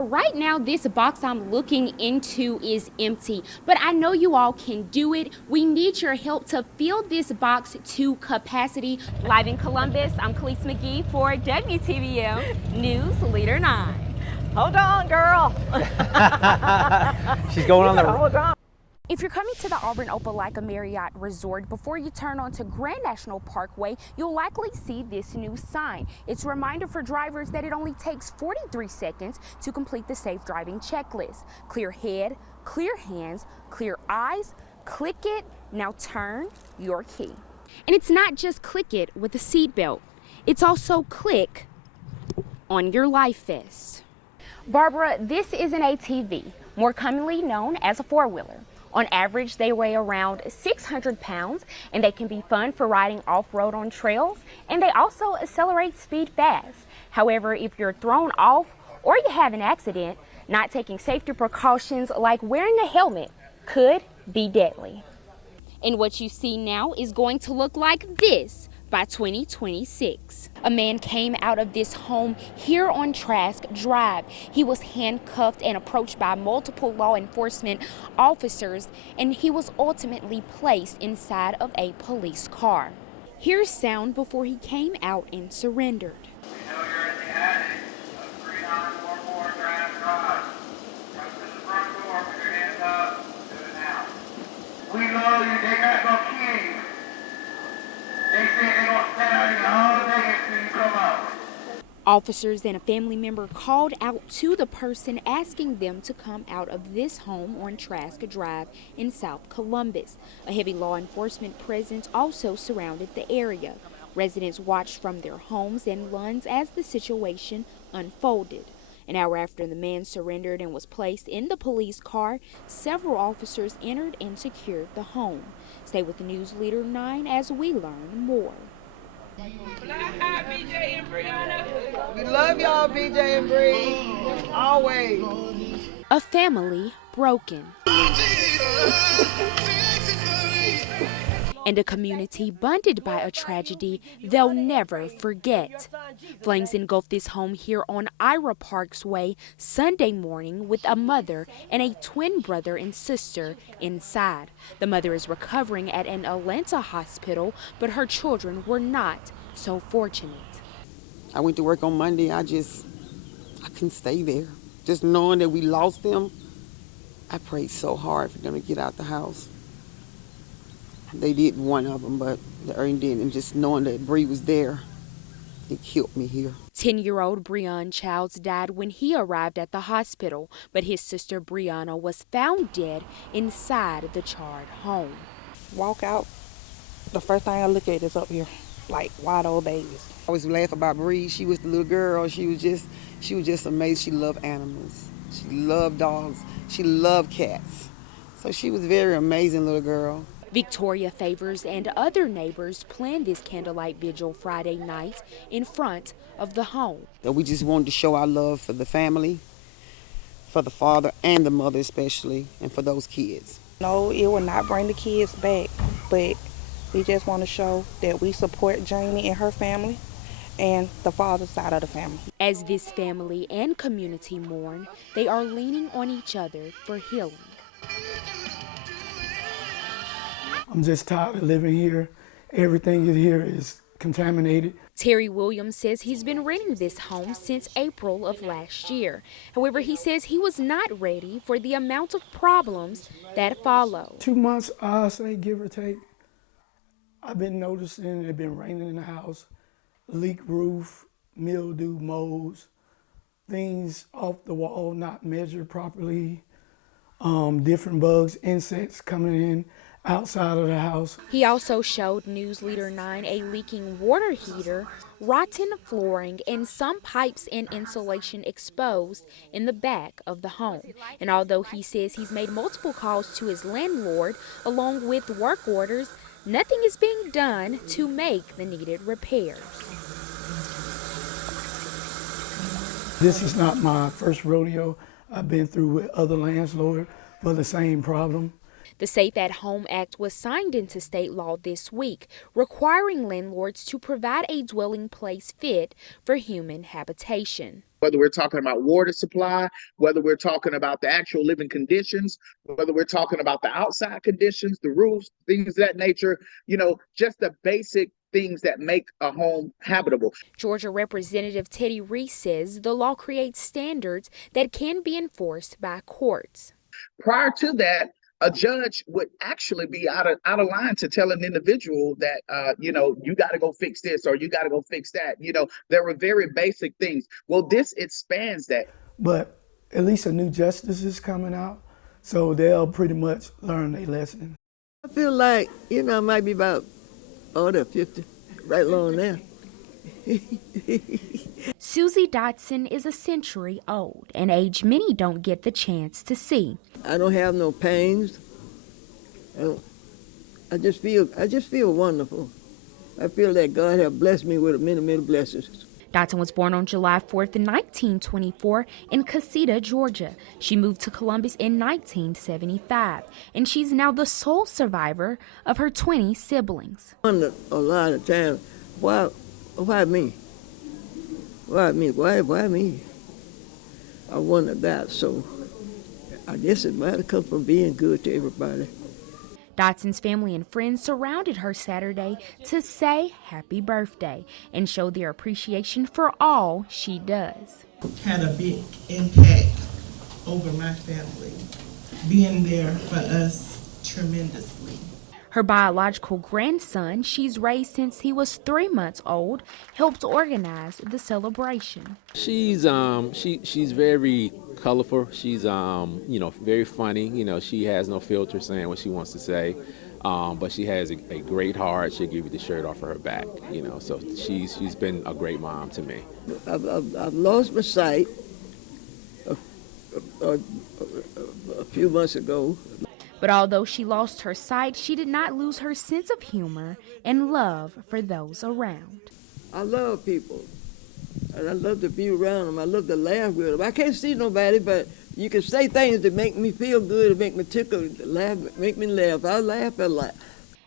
Right now, this box I'm looking into is empty, but I know you all can do it. We need your help to fill this box to capacity. Live in Columbus, I'm Kelis McGhee for WTVM News Leader 9. Hold on, girl. She's going on the... Hold on. If you're coming to the Auburn Opelika Marriott Resort, before you turn onto Grand National Parkway, you'll likely see this new sign. It's a reminder for drivers that it only takes 43 seconds to complete the safe driving checklist. Clear head, clear hands, clear eyes, click it, now turn your key. And it's not just click it with a seatbelt. It's also click on your life vest. Barbara, this is an ATV, more commonly known as a four-wheeler. On average, they weigh around 600 pounds, and they can be fun for riding off-road on trails, and they also accelerate speed fast. However, if you're thrown off or you have an accident, not taking safety precautions like wearing a helmet could be deadly. And what you see now is going to look like this by 2026. A man came out of this home here on Trask Drive. He was handcuffed and approached by multiple law enforcement officers, and he was ultimately placed inside of a police car. Here's sound before he came out and surrendered. We know you're in the attic of 3944 Trask Drive. Come to the front door, put your hands up, do it now. We love you, they got no kids. They said they're going to stand out here all day until you come out. Officers and a family member called out to the person asking them to come out of this home on Trask Drive in South Columbus. A heavy law enforcement presence also surrounded the area. Residents watched from their homes and lawns as the situation unfolded. An hour after the man surrendered and was placed in the police car, several officers entered and secured the home. Stay with News Leader 9 as we learn more. BJ and Brianna. We love y'all, BJ and Bree. Always. A family broken. And a community bonded by a tragedy they'll never forget. Flames engulfed this home here on Ira Parks Way Sunday morning with a mother and a twin brother and sister inside. The mother is recovering at an Atlanta hospital, but her children were not so fortunate. I went to work on Monday. I couldn't stay there. Just knowing that we lost them, I prayed so hard for them to get out the house. They did, one of them, but the other didn't. And just knowing that Bree was there, it killed me here. 10-year-old Breon Childs died when he arrived at the hospital, but his sister Brianna was found dead inside the charred home. Walk out, the first thing I look at is up here, like wide old babies. I always laugh about Bree. She was the little girl. She was just amazing. She loved animals. She loved dogs. She loved cats. So she was a very amazing little girl. Victoria Favors and other neighbors planned this candlelight vigil Friday night in front of the home. We just wanted to show our love for the family, for the father and the mother especially, and for those kids. No, it will not bring the kids back, but we just want to show that we support Jamie and her family and the father's side of the family. As this family and community mourn, they are leaning on each other for healing. I'm just tired of living here. Everything here is contaminated. Terry Williams says he's been renting this home since April of last year. However, he says he was not ready for the amount of problems that follow. 2 months, I say, give or take. I've been noticing it been raining in the house, leak roof, mildew, molds, things off the wall not measured properly, different bugs, insects coming in outside of the house. He also showed News Leader 9 a leaking water heater, rotten flooring, and some pipes and insulation exposed in the back of the home. And although he says he's made multiple calls to his landlord along with work orders, nothing is being done to make the needed repairs. This is not my first rodeo. I've been through with other landlords for the same problem. The Safe at Home Act was signed into state law this week, requiring landlords to provide a dwelling place fit for human habitation. Whether we're talking about water supply, whether we're talking about the actual living conditions, whether we're talking about the outside conditions, the roofs, things of that nature, just the basic things that make a home habitable. Georgia Representative Teddy Reese says the law creates standards that can be enforced by courts. Prior to that, a judge would actually be out of line to tell an individual that, you got to go fix this or you got to go fix that. There were very basic things. Well, this expands that. But at least a new justice is coming out, so they'll pretty much learn their lesson. I feel like, I might be about, they're 50, right along there. Susie Dotson is a century old, an age many don't get the chance to see. I don't have no pains. I just feel wonderful. I feel that God has blessed me with many, many blessings. Dotson was born on July 4th, 1924 in Casita, Georgia. She moved to Columbus in 1975, and she's now the sole survivor of her 20 siblings. I wonder a lot of times, why me? Why me? Why me? I wonder that, so I guess it might have come from being good to everybody. Dotson's family and friends surrounded her Saturday to say happy birthday and show their appreciation for all she does. Had a big impact over my family, being there for us tremendously. Her biological grandson, she's raised since he was 3 months old, helped organize the celebration. She's very colorful. She's very funny. She has no filter saying what she wants to say, but she has a great heart. She'll give you the shirt off of her back. So she's been a great mom to me. I've lost my sight a few months ago. But although she lost her sight, she did not lose her sense of humor and love for those around. I love people, and I love to be around them. I love to laugh with them. I can't see nobody, but you can say things that make me feel good, that make me tickle, laugh, make me laugh. I laugh a lot.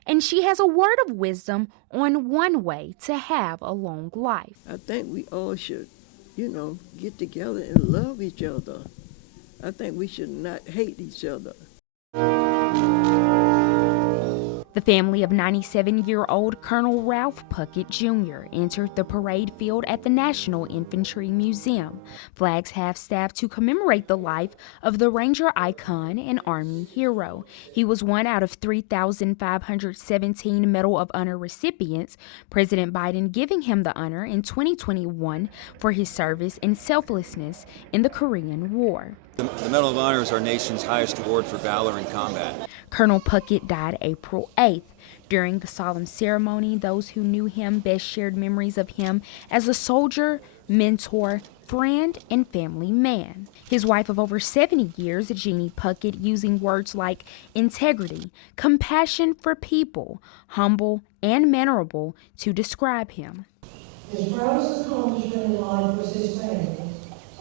And she has a word of wisdom on one way to have a long life. I think we all should, get together and love each other. I think we should not hate each other. The family of 97-year-old Colonel Ralph Puckett Jr. entered the parade field at the National Infantry Museum. Flags half-staffed to commemorate the life of the Ranger icon and Army hero. He was one out of 3,517 Medal of Honor recipients, President Biden giving him the honor in 2021 for his service and selflessness in the Korean War. The Medal of Honor is our nation's highest award for valor in combat. Colonel Puckett died April 8th. During the solemn ceremony, those who knew him best shared memories of him as a soldier, mentor, friend, and family man. His wife of over 70 years, Jeannie Puckett, using words like integrity, compassion for people, humble, and mannerable to describe him. His proudest accomplishment in life was his family.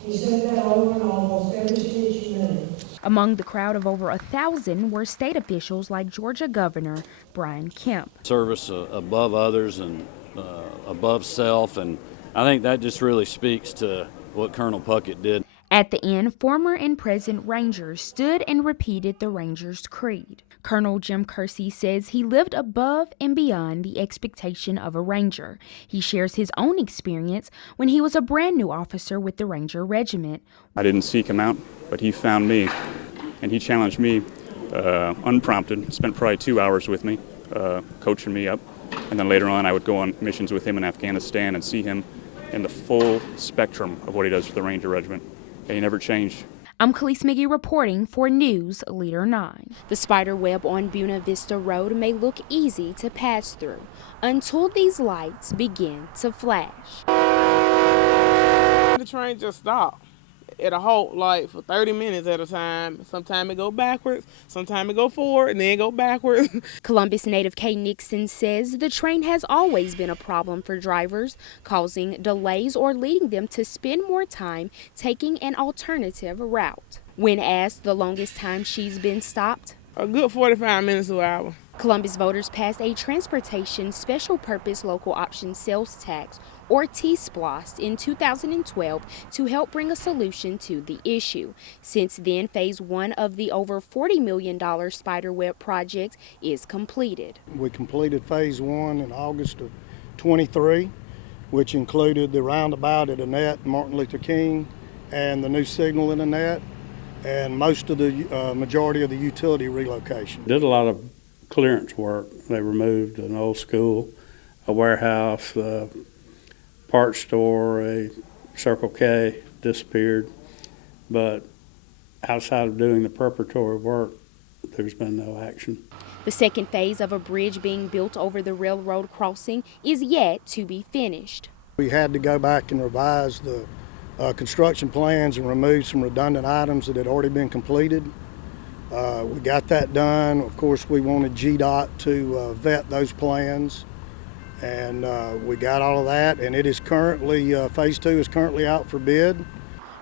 He said that over and almost every speech he made. Among the crowd of over 1,000 were state officials like Georgia Governor Brian Kemp. Service above others and above self, and I think that just really speaks to what Colonel Puckett did. At the end, former and present Rangers stood and repeated the Rangers' creed. Colonel Jim Kersey says he lived above and beyond the expectation of a Ranger. He shares his own experience when he was a brand new officer with the Ranger Regiment. I didn't seek him out, but he found me, and he challenged me unprompted, spent probably 2 hours with me, coaching me up, and then later on I would go on missions with him in Afghanistan and see him in the full spectrum of what he does for the Ranger Regiment, and he never changed. I'm Kelis McGhee reporting for News Leader 9. The spider web on Buena Vista Road may look easy to pass through until these lights begin to flash. The train just stopped at a halt like for 30 minutes at a time. Sometimes it go backwards, sometimes it go forward, and then go backwards. Columbus native Kay Nixon says the train has always been a problem for drivers, causing delays or leading them to spend more time taking an alternative route. When asked the longest time she's been stopped, A good 45 minutes to an hour. Columbus voters passed a Transportation Special Purpose Local Option Sales Tax, or T-SPLOST, in 2012 to help bring a solution to the issue. Since then, phase 1 of the over $40 million Spiderweb project is completed. We completed phase 1 in August of 23, which included the roundabout at Annette, Martin Luther King, and the new signal in Annette, and most of the majority of the utility relocation. Did a lot of clearance work. They removed an old school, a warehouse, a parts store, a Circle K disappeared. But outside of doing the preparatory work, there's been no action. The second phase of a bridge being built over the railroad crossing is yet to be finished. We had to go back and revise the construction plans and remove some redundant items that had already been completed. We got that done. Of course, we wanted GDOT to vet those plans, and we got all of that, and it is currently, phase 2 is currently out for bid.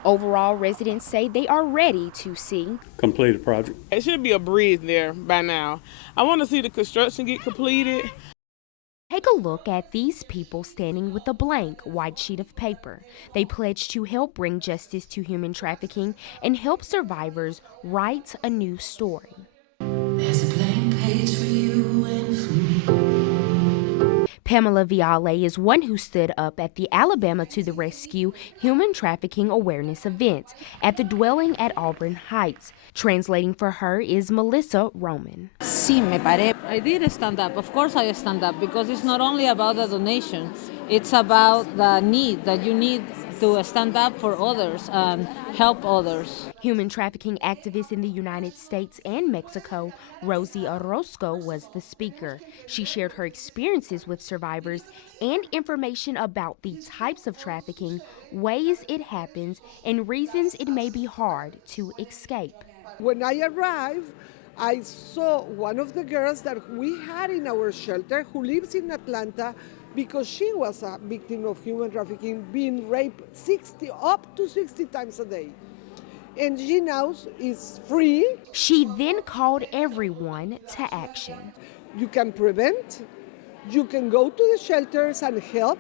Overall, residents say they are ready to see Completed project. It should be a bridge there by now. I want to see the construction get completed. Take a look at these people standing with a blank white sheet of paper. They pledge to help bring justice to human trafficking and help survivors write a new story. There's a blank page for you and for me. Pamela Viale is one who stood up at the Alabama to the Rescue human trafficking awareness event at the dwelling at Auburn Heights. Translating for her is Melissa Roman. I did stand up. Of course I stand up, because it's not only about the donation. It's about the need that you need to stand up for others and help others. Human trafficking activist in the United States and Mexico, Rosie Orozco, was the speaker. She shared her experiences with survivors and information about the types of trafficking, ways it happens, and reasons it may be hard to escape. When I arrived, I saw one of the girls that we had in our shelter who lives in Atlanta because she was a victim of human trafficking, being raped up to 60 times a day. And she now is free. She then called everyone to action. You can prevent, you can go to the shelters and help,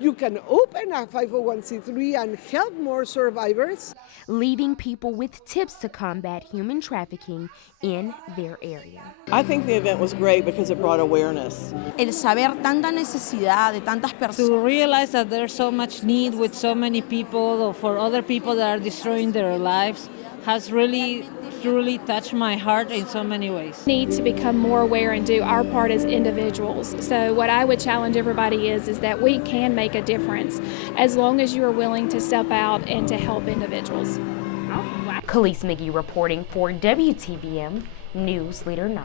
you can open a 501c3 and help more survivors. Leaving people with tips to combat human trafficking in their area. I think the event was great because it brought awareness. El saber tanta necesidad de tantas personas. To realize that there's so much need with so many people, or for other people that are destroying their lives, has really truly touched my heart in so many ways. We need to become more aware and do our part as individuals. So what I would challenge everybody is that we can make a difference as long as you are willing to step out and to help individuals. Kelis McGhee reporting for WTVM News Leader 9.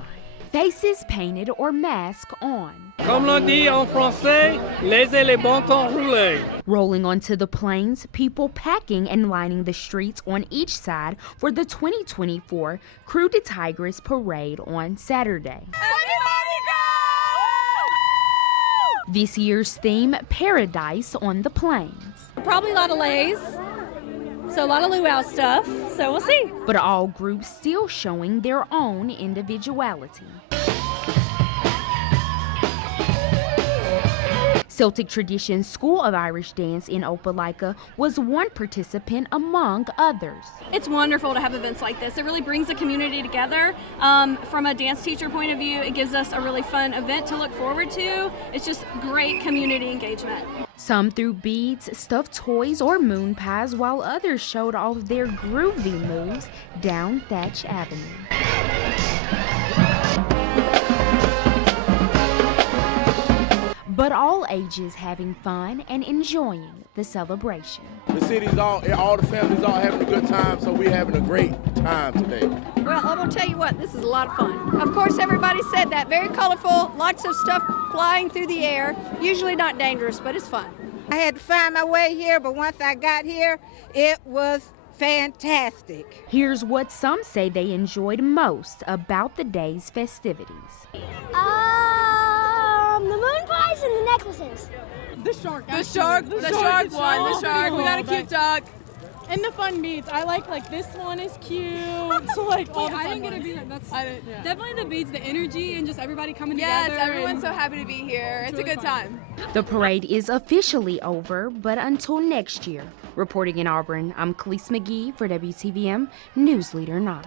Faces painted or mask on. Comme l'on dit en français, laissez les bon temps rouler. Rolling onto the plains, people packing and lining the streets on each side for the 2024 Crew de Tigres parade on Saturday. This year's theme, Paradise on the Plains. Probably a lot of lays, so a lot of luau stuff, so we'll see. But all groups still showing their own individuality. Celtic Traditions School of Irish Dance in Opelika was one participant among others. It's wonderful to have events like this. It really brings the community together. From a dance teacher point of view, it gives us a really fun event to look forward to. It's just great community engagement. Some threw beads, stuffed toys, or moon pies, while others showed off their groovy moves down Thatch Avenue. But all ages having fun and enjoying the celebration. The city's all the families all having a good time, so we're having a great time today. Well, I'm gonna tell you what, this is a lot of fun. Of course, everybody said that. Very colorful, lots of stuff flying through the air. Usually not dangerous, but it's fun. I had to find my way here, but once I got here, it was fantastic. Here's what some say they enjoyed most about the day's festivities. The moon pies and the necklaces. The shark. The shark won. The shark. We got a cute duck. And the fun beats. I like this one is cute. So like all the fun I didn't get to ones. be there. That's Yeah. definitely the beats, the energy, and just everybody coming Yes, together. everyone's so happy to be here. It's a really good fun. time. The parade is officially over, but until next year. Reporting in Auburn, I'm Kelis McGhee for WTVM News Leader 9.